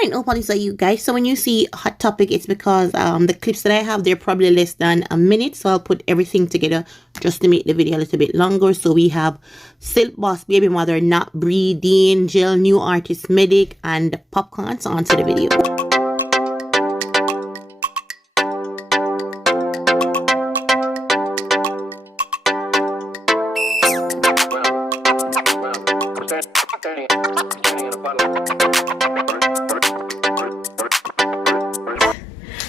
fine. Apologies are you guys. So when you see hot topic, it's because the clips that I have, they're probably less than a minute, so I'll put everything together just to make the video a little bit longer. So we have Silk Boss, Baby Mother, Not Brie, DANGEL, new artist Medikk, and POPCAAN. So on to the video.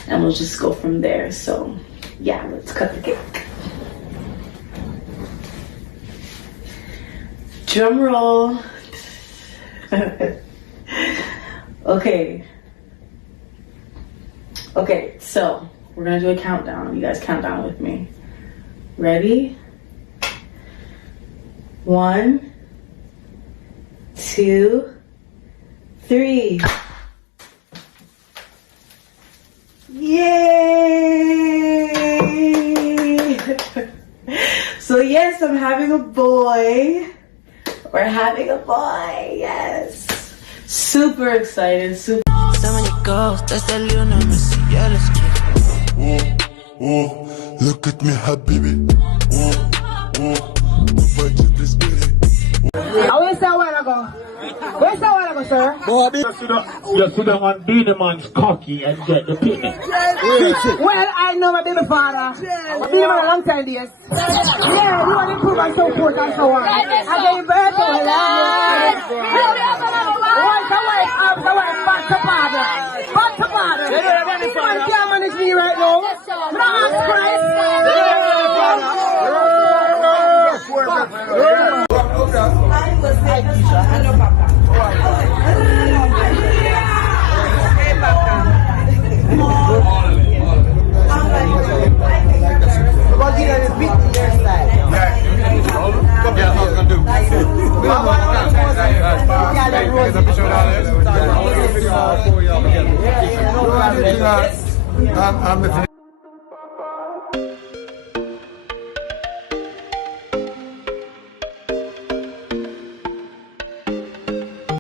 And we'll just go from there. So yeah, let's cut the cake. Drum roll. Okay, so we're gonna do a countdown. You guys count down with me. Ready? 1, 2, 3. Yay! So yes, I'm having a boy. We're having a boy, yes. Super excited, super. Look at me, habibi. Where's that while ago? Where's that while ago, sir? You sit down on Beenie Man's cocky and get the picnic. Well, I know my baby father. My baby man a long time, yes. Yeah, you want to improve and so forth and so on. I gave birth to a life. Once a wife, after wife, back to father. Back to father. This man can't manage me right now. Not Christ. I'm